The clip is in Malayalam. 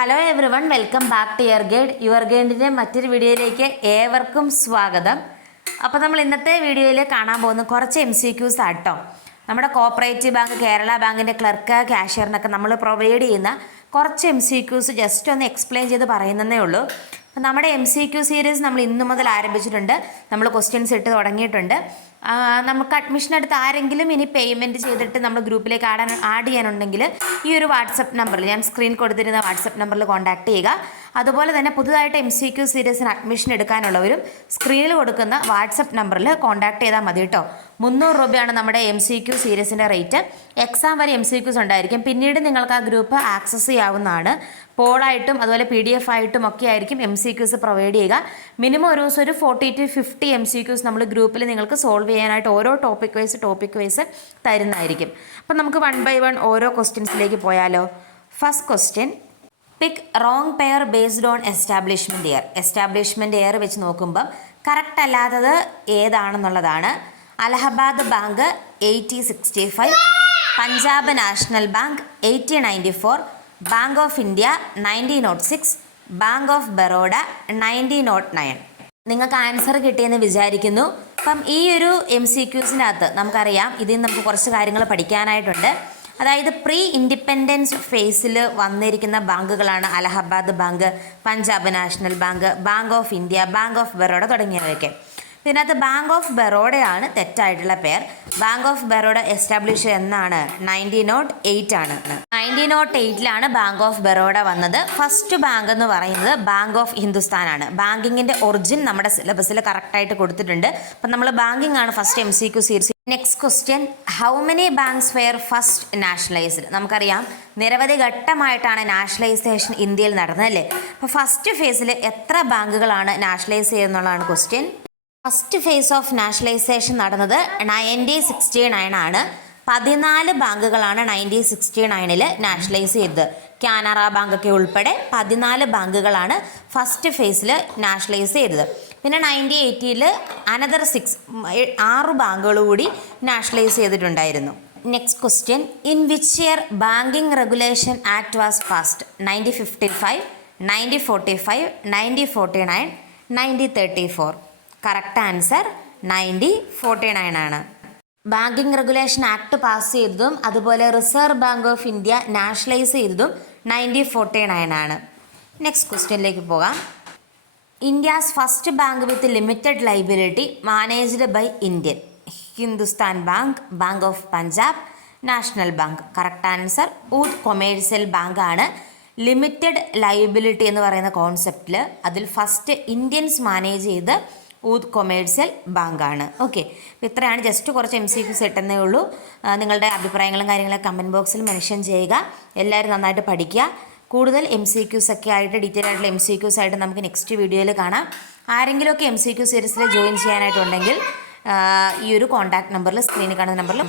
Hello everyone, welcome back to your ഗൈഡിൻ്റെ മറ്റൊരു വീഡിയോയിലേക്ക് ഏവർക്കും സ്വാഗതം. അപ്പോൾ നമ്മൾ ഇന്നത്തെ വീഡിയോയിൽ കാണാൻ പോകുന്ന കുറച്ച് MCQs ആട്ടോ. നമ്മുടെ കോപ്പറേറ്റീവ് ബാങ്ക്, കേരള ബാങ്കിൻ്റെ ക്ലർക്ക്, ക്യാഷ്യറിനൊക്കെ നമ്മൾ പ്രൊവൈഡ് ചെയ്യുന്ന കുറച്ച് MCQs ജസ്റ്റ് ഒന്ന് എക്സ്പ്ലെയിൻ ചെയ്ത് പറയുന്നതേ ഉള്ളൂ. അപ്പം നമ്മുടെ MCQ സീരീസ് നമ്മൾ ഇന്നു മുതൽ ആരംഭിച്ചിട്ടുണ്ട്. നമ്മൾ ക്വസ്റ്റ്യൻസ് ഇട്ട് തുടങ്ങിയിട്ടുണ്ട്. നമുക്ക് അഡ്മിഷൻ എടുത്ത് ആരെങ്കിലും ഇനി പേയ്മെൻറ്റ് ചെയ്തിട്ട് നമ്മൾ ഗ്രൂപ്പിലേക്ക് ആഡ് ചെയ്യാനുണ്ടെങ്കിൽ ഈ ഒരു വാട്സപ്പ് നമ്പറിൽ, ഞാൻ സ്ക്രീൻ കൊടുത്തിരുന്ന വാട്സപ്പ് നമ്പറിൽ കോൺടാക്ട് ചെയ്യുക. അതുപോലെ തന്നെ പുതുതായിട്ട് MCQ സീരീസിന് അഡ്മിഷൻ എടുക്കാനുള്ളവരും സ്ക്രീനിൽ കൊടുക്കുന്ന വാട്സപ്പ് നമ്പറിൽ കോൺടാക്ട് ചെയ്താൽ മതി കേട്ടോ. 300 രൂപയാണ് നമ്മുടെ MCQ സീരീസിൻ്റെ റേറ്റ്. എക്സാം വരെ MCQs ഉണ്ടായിരിക്കും. പിന്നീട് നിങ്ങൾക്ക് ആ ഗ്രൂപ്പ് ആക്സസ് ചെയ്യാവുന്നതാണ്. പോളായിട്ടും അതുപോലെ PDF ആയിട്ടും ഒക്കെ ആയിരിക്കും MCQs പ്രൊവൈഡ് ചെയ്യുക. മിനിമം ഒരു ദിവസം ഒരു 40 to 50 MCQs നമ്മൾ ഗ്രൂപ്പിൽ നിങ്ങൾക്ക് സോൾവ് ചെയ്യാനായിട്ട് ഓരോ ടോപ്പിക് വൈസ് തരുന്നതായിരിക്കും. അപ്പം നമുക്ക് 1 by 1 ഓരോ ക്വസ്റ്റ്യൻസിലേക്ക് പോയാലോ. First question, pick wrong pair based on establishment year. Establishment year വെച്ച് നോക്കുമ്പം കറക്റ്റ് അല്ലാത്തത് ഏതാണെന്നുള്ളതാണ്. Allahabad bank 1865, Punjab national bank 1894, bank of India 1906, bank of Baroda 1909. നിങ്ങൾക്ക് ആൻസർ കിട്ടിയെന്ന് വിചാരിക്കുന്നു. അപ്പം ഈ ഒരു MCQസിനകത്ത് നമുക്കറിയാം, ഇതിൽ നിന്ന് നമുക്ക് കുറച്ച് കാര്യങ്ങൾ പഠിക്കാനായിട്ടുണ്ട്. അതായത് പ്രീ ഇൻഡിപെൻഡൻസ് ഫേസിൽ വന്നിരിക്കുന്ന ബാങ്കുകളാണ് Allahabad bank, Punjab national bank, bank of India, bank of Baroda തുടങ്ങിയവയൊക്കെ. ഇതിനകത്ത് ബാങ്ക് ഓഫ് ബറോഡയാണ് തെറ്റായിട്ടുള്ള പേർ. ബാങ്ക് ഓഫ് ബറോഡ എസ്റ്റാബ്ലിഷ് എന്നാണ് 1908 ആണ്. 1908 ബാങ്ക് ഓഫ് ബറോഡ വന്നത്. ഫസ്റ്റ് ബാങ്ക് എന്ന് പറയുന്നത് ബാങ്ക് ഓഫ് ഹിന്ദുസ്ഥാനാണ്. ബാങ്കിങ്ങിൻ്റെ ഒറിജിൻ നമ്മുടെ സിലബസിൽ കറക്റ്റായിട്ട് കൊടുത്തിട്ടുണ്ട്. അപ്പം നമ്മൾ ബാങ്കിങ് ആണ് first MCQ series. Next question, how many banks were first nationalised? നമുക്കറിയാം നിരവധി ഘട്ടമായിട്ടാണ് നാഷണലൈസേഷൻ ഇന്ത്യയിൽ നടന്നത് അല്ലേ. അപ്പോൾ ഫസ്റ്റ് ഫേസിൽ എത്ര ബാങ്കുകളാണ് നാഷണലൈസ് ചെയ്യുന്നതാണ് question. First phase of nationalisation നടന്നത് 1969 ആണ്. 14 ബാങ്കുകളാണ് 1969 നാഷണലൈസ് ചെയ്തത്. കാനറ ബാങ്കൊക്കെ ഉൾപ്പെടെ 14 ബാങ്കുകളാണ് ഫസ്റ്റ് ഫേസിൽ നാഷണലൈസ് ചെയ്തത്. പിന്നെ 1980 അനദർ 6 ബാങ്കുകൾ കൂടി നാഷണലൈസ് ചെയ്തിട്ടുണ്ടായിരുന്നു. Next question, in which year banking regulation act was passed? 1955, 1945, 1949, 1934. Correct answer 1949 ആണ്. ബാങ്കിങ് റെഗുലേഷൻ ആക്ട് പാസ് ചെയ്തതും അതുപോലെ reserve bank of India nationalise ചെയ്തതും 1949 ആണ്. നെക്സ്റ്റ് ക്വസ്റ്റ്യനിലേക്ക് പോകാം. India's first bank with limited liability managed by Indian? Hindustan bank, bank of Punjab, national bank. Correct answer Oudh commercial bank ആണ്. ലിമിറ്റഡ് ലൈബിലിറ്റി എന്ന് പറയുന്ന കോൺസെപ്റ്റിൽ അതിൽ ഫസ്റ്റ് ഇന്ത്യൻസ് മാനേജ് ചെയ്ത് ഊദ് കൊമേഴ്സ്യൽ ബാങ്കാണ്. ഓക്കെ, അപ്പോൾ ഇത്രയാണ്, ജസ്റ്റ് കുറച്ച് MCQs ഇട്ടെന്നേ ഉള്ളൂ. നിങ്ങളുടെ അഭിപ്രായങ്ങളും കാര്യങ്ങളൊക്കെ കമൻറ്റ് ബോക്സിൽ മെൻഷൻ ചെയ്യുക. എല്ലാവരും നന്നായിട്ട് പഠിക്കുക. കൂടുതൽ MCQs ഒക്കെ ആയിട്ട്, ഡീറ്റെയിൽ ആയിട്ടുള്ള MCQs ആയിട്ട് നമുക്ക് നെക്സ്റ്റ് വീഡിയോയിൽ കാണാം. ആരെങ്കിലുമൊക്കെ MCQ സീരീസിൽ ജോയിൻ ചെയ്യാനായിട്ടുണ്ടെങ്കിൽ ഈ ഒരു കോൺടാക്ട് നമ്പറിൽ, സ്ക്രീനിൽ കാണുന്ന നമ്പറിൽ